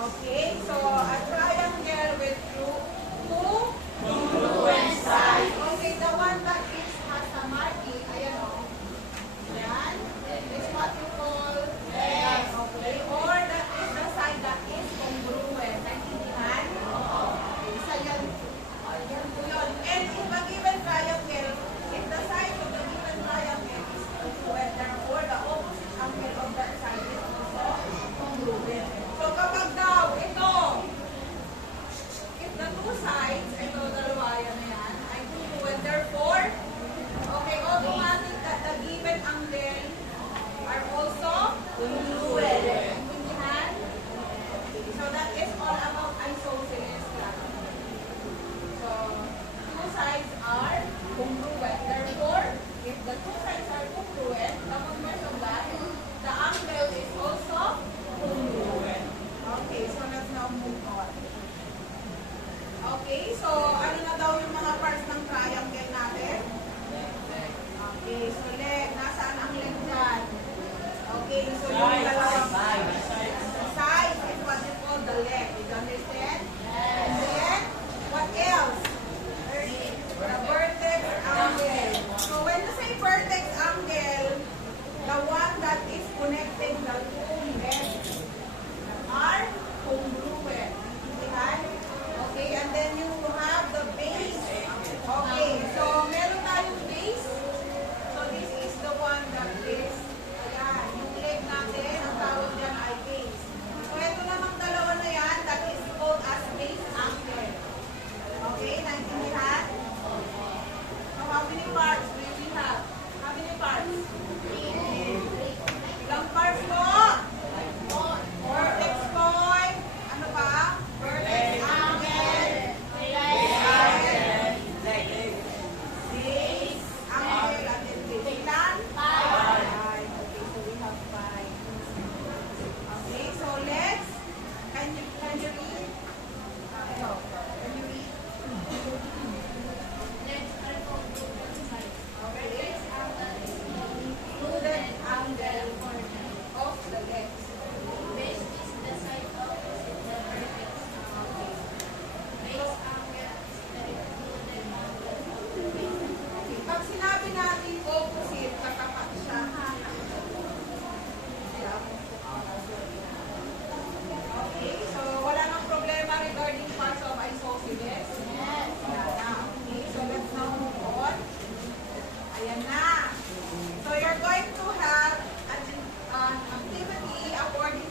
Okay, so a triangle with two congruent sides. okay, the one that is has a marking, ayan o. Yan. Is what you call Yes. okay. Or that is the side that is congruent. Naintindihan? Isa yan. Ayan po yun. And if a given triangle, if the side of the given triangle is congruent, therefore the opposite angle of that side is also congruent. So kapag daw ito, if the two sides,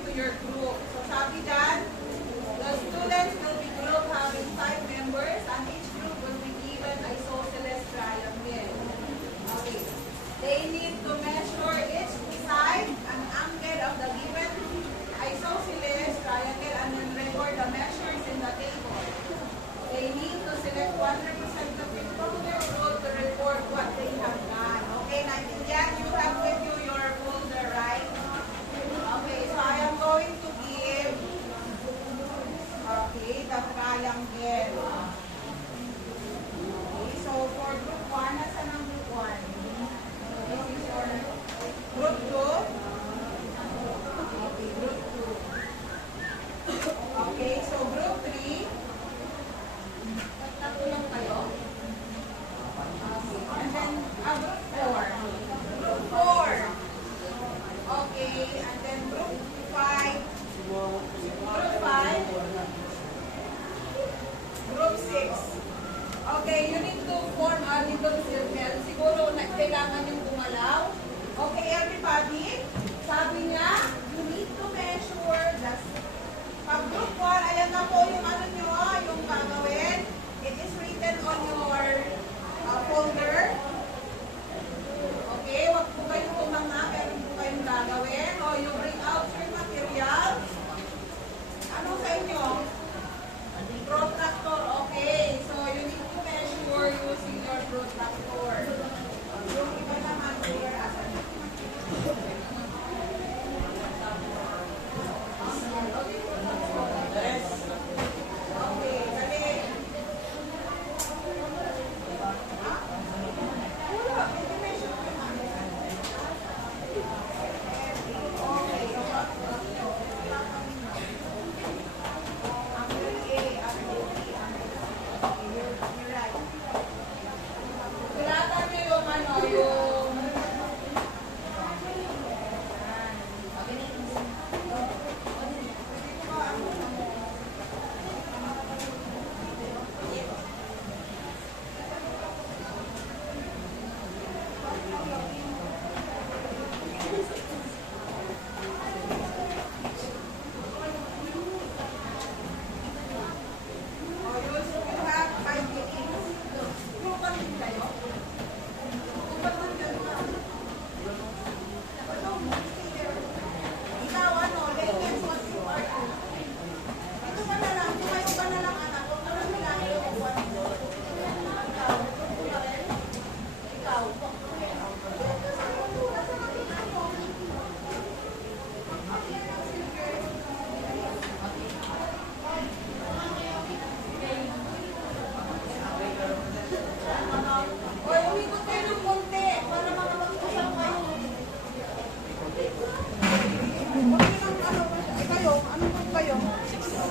to your group. So sabi dyan, the students will be group having 5 members and each group will be given isosceles triangle. Okay. They need to measure each side and angle of the given isosceles triangle and then record the measures in the table. They need to select one representative from their group to report what they have done. Okay, naintindihan? You have with you your folder, right? Okay, so I am going to give, okay, the triangle. Okay, so for group 1, nasa ng group 1? This is your group 2. Okay, group 2. Okay, so group 3. Tatlo lang kayo. Okay, and then group 4. Group 4. Okay, and then group 5. Group 5. Group 6. Okay, you need to form a little circle. Siguro na kailangan yung gumalaw. Okay, everybody. Sabi niya, you need to measure the... Pag group 1, ayan na po yung ano nyo, yung gagawin. It is written on your folder. Okay, wag po kayong tumanga, meron po kayong gagawin. O you bring out your material. Ano sa inyo? Protractor, okay. So you need to measure using your protractor. Yung iba naman, your asan? Okay, dali. Wala, hindi measure ko naman. Okay, you're right. Sulatan niyo yung ano, yung...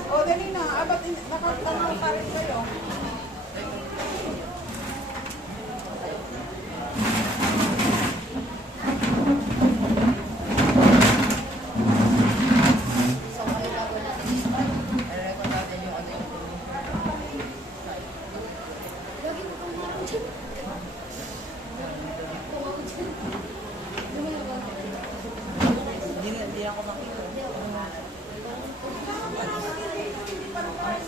O, dali na. Ba't nakatanaw pa rin kayo? Hindi ako makita. Hindi pa naman.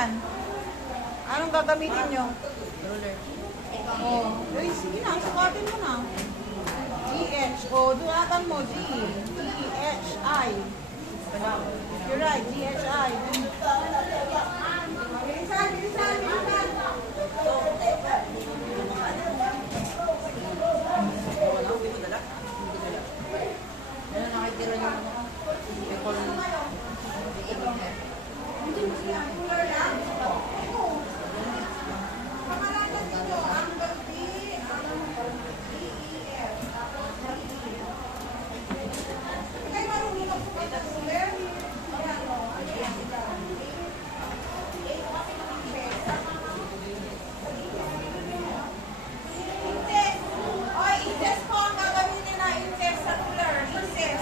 yan? Anong gagamitin nyo? Ruler. Oh, ay, sige na, sukatin mo na. GH, oh, duwatan mo, G. G-H-I. You're right, G-H-I. Bilisan, bilisan, bilisan. Wala, hindi ko dala. Hindi ko dala. Ano nakitira yung record Hindi mo siya, cooler lang. Pangalanan ninyo, ang baldi, ang D-E-F. Kaya marunong magsukat ng cooler. Ayan, o. Ano yan? Inches. Oy, inches po ang gagamitin na inches sa cooler. Inches.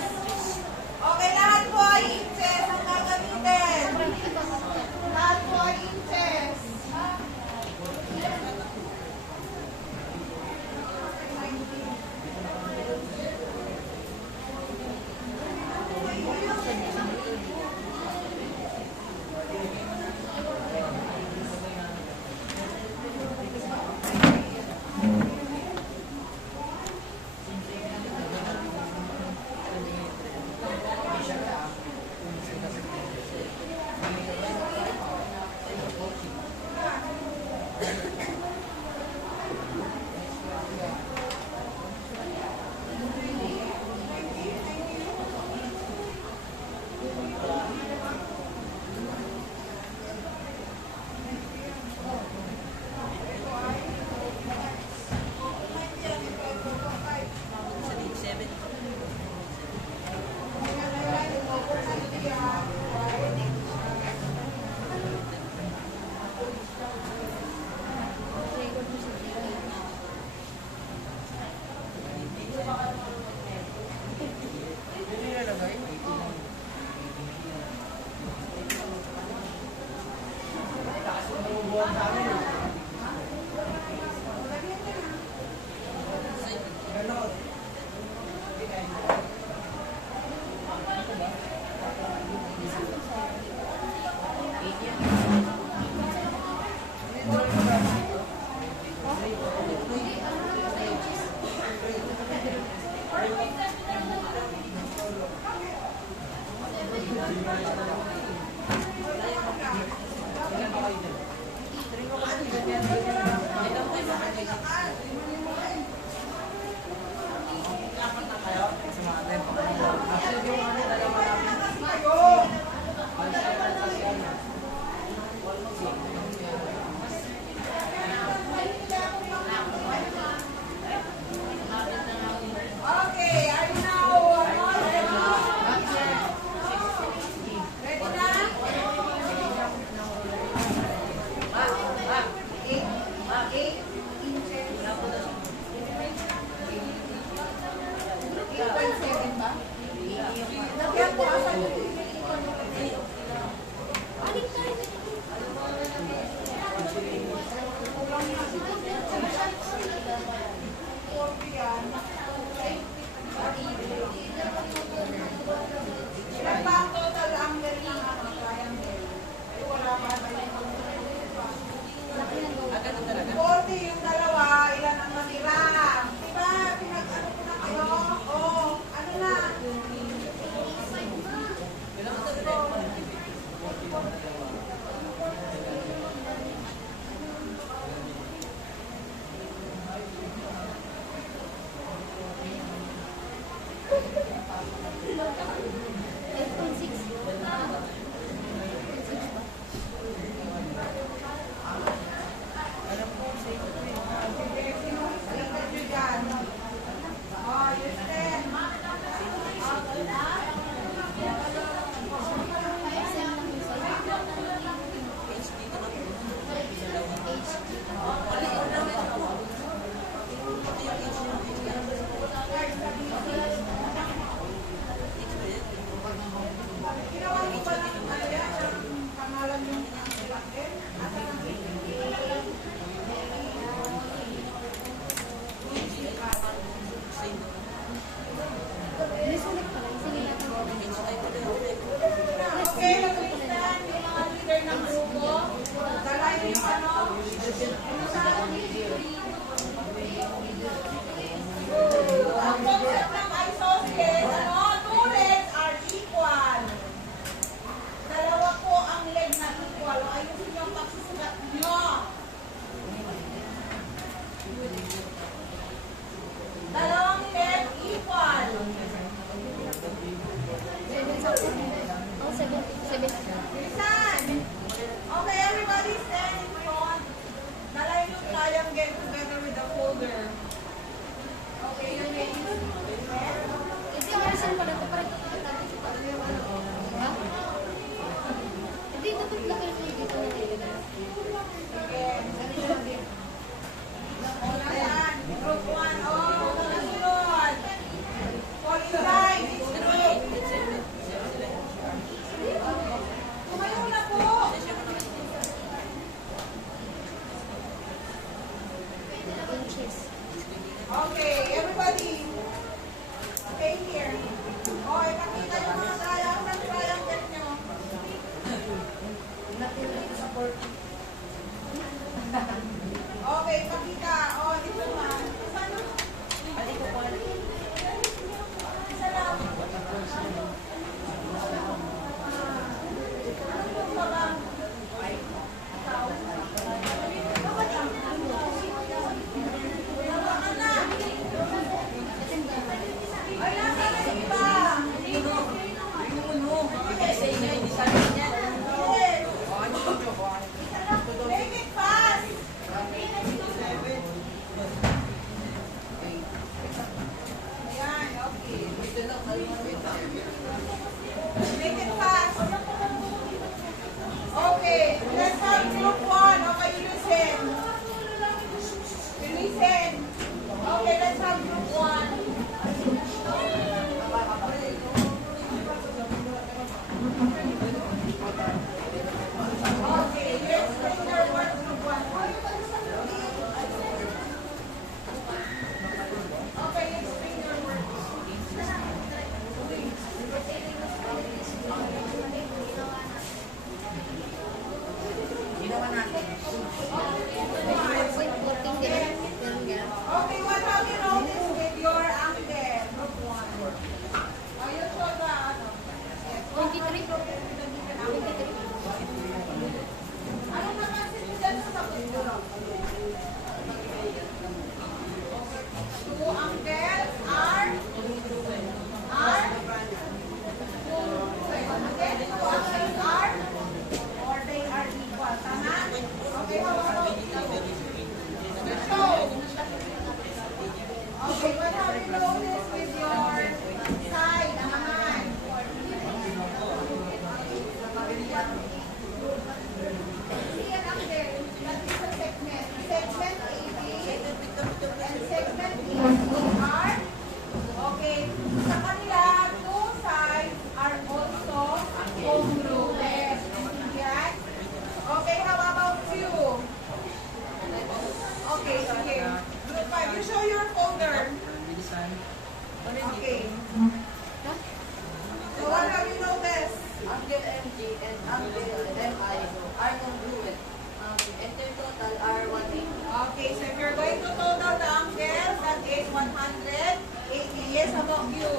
you.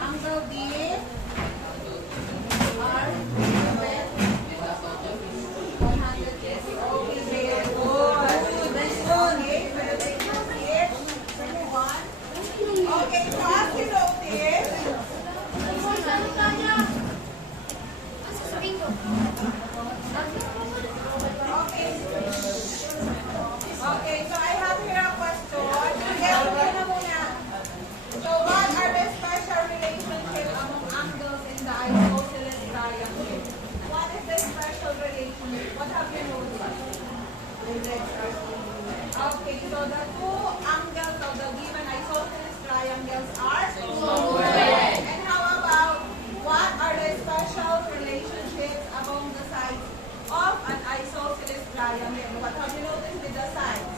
Angle D. R. 100 yes. Okay, very good. Nice one. Okay, we'll take this here. Second one. Okay, so as you notice, okay. Okay, so I have here a question. Yes, okay na muna. So what are the special relationship among angles in the isosceles triangle? What is the special relationship? What have you noticed? Okay, so the two angles of the given isosceles triangles are congruent. And how about what are the special relationships among the sides of an isosceles triangle? What have you noticed with the sides?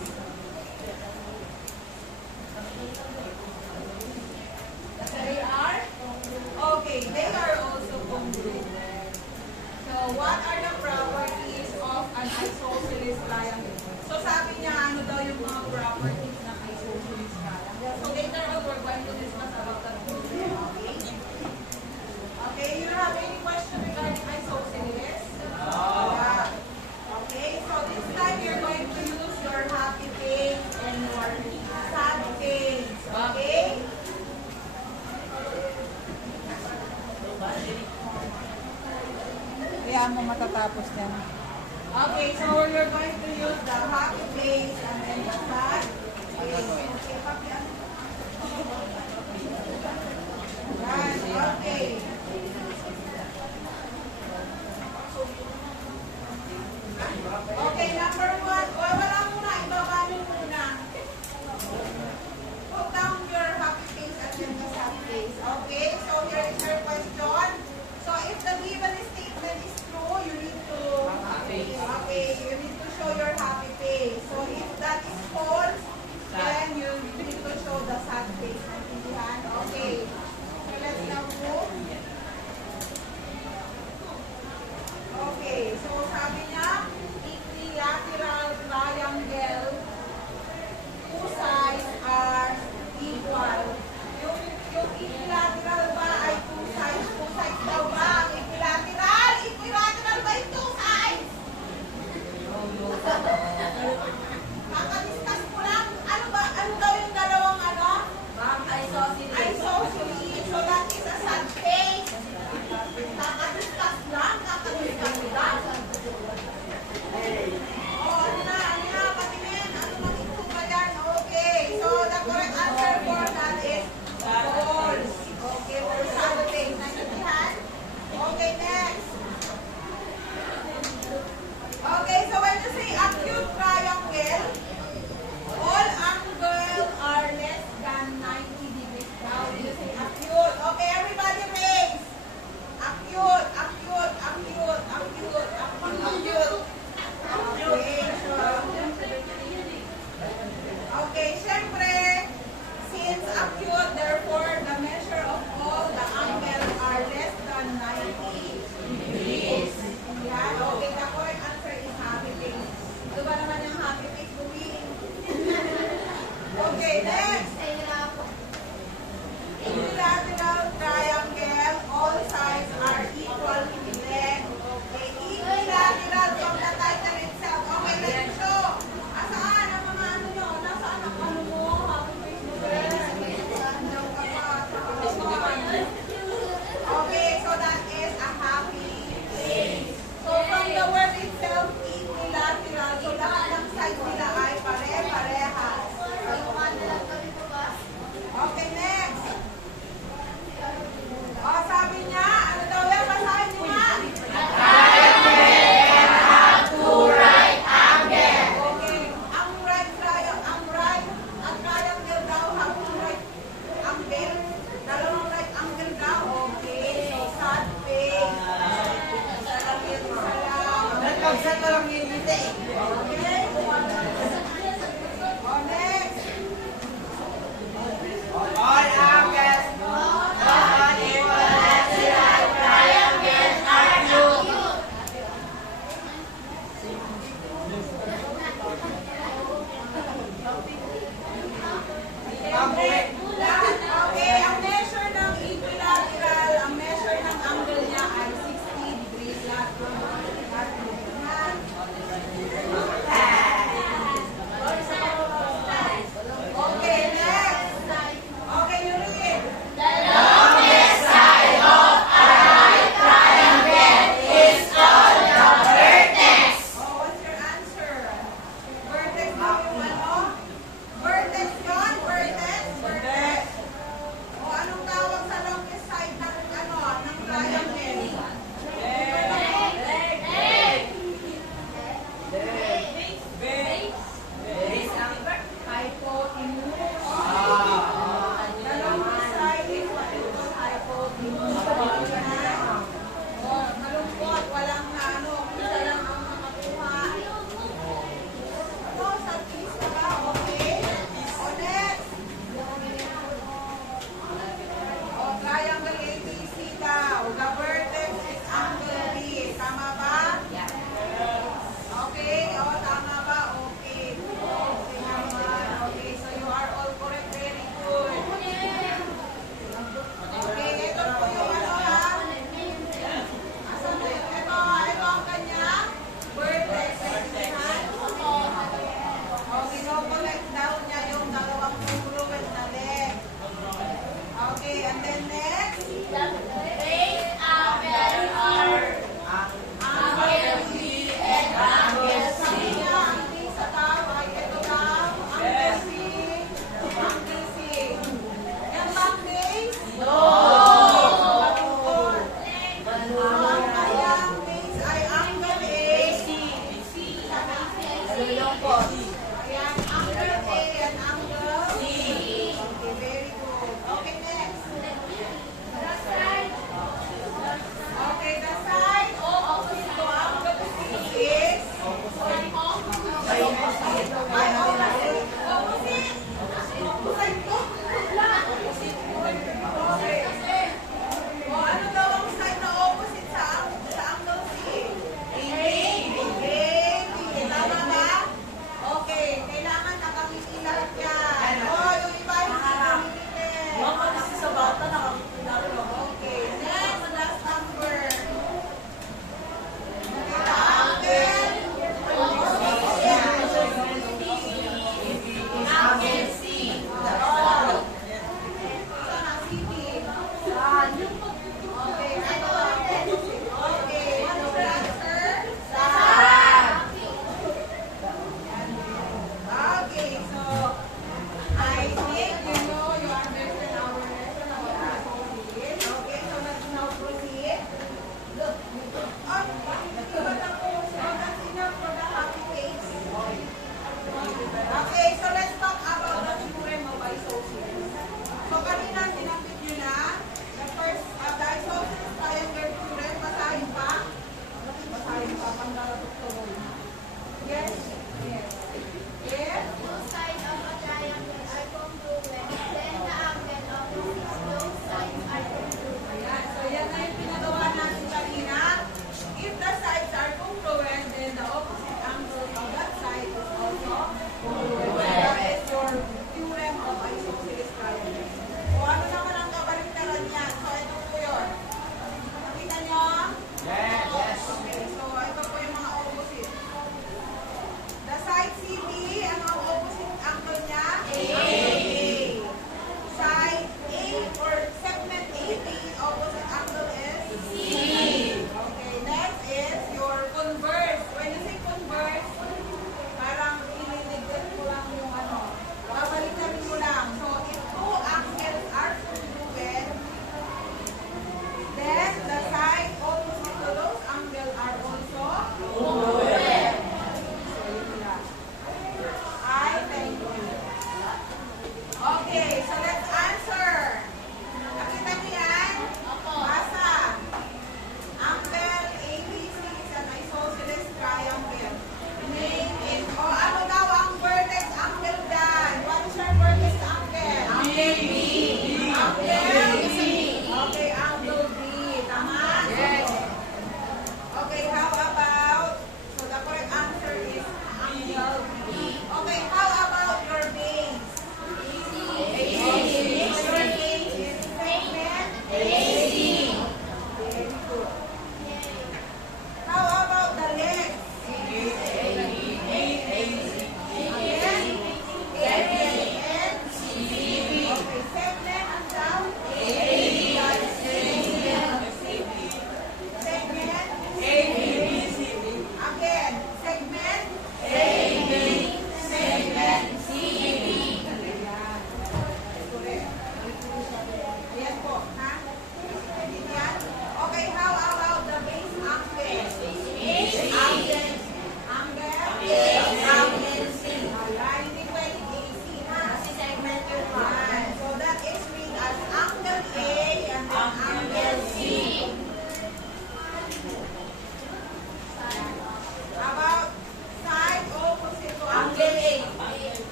They are? Okay, they are also congruent. So, what are the properties of an isosceles triangle? So, sabi niya, ano daw yung mga properties ng isosceles triangle? So, later on, we're going to discuss about that. Okay? Okay, you have any question regarding isosceles? Yeah. Okay, so this time you're going to use your happy face and your sad face. Okay? Kaya mo matatapos yan. Okay, so you're going to use the happy face and then the sad face. Okay,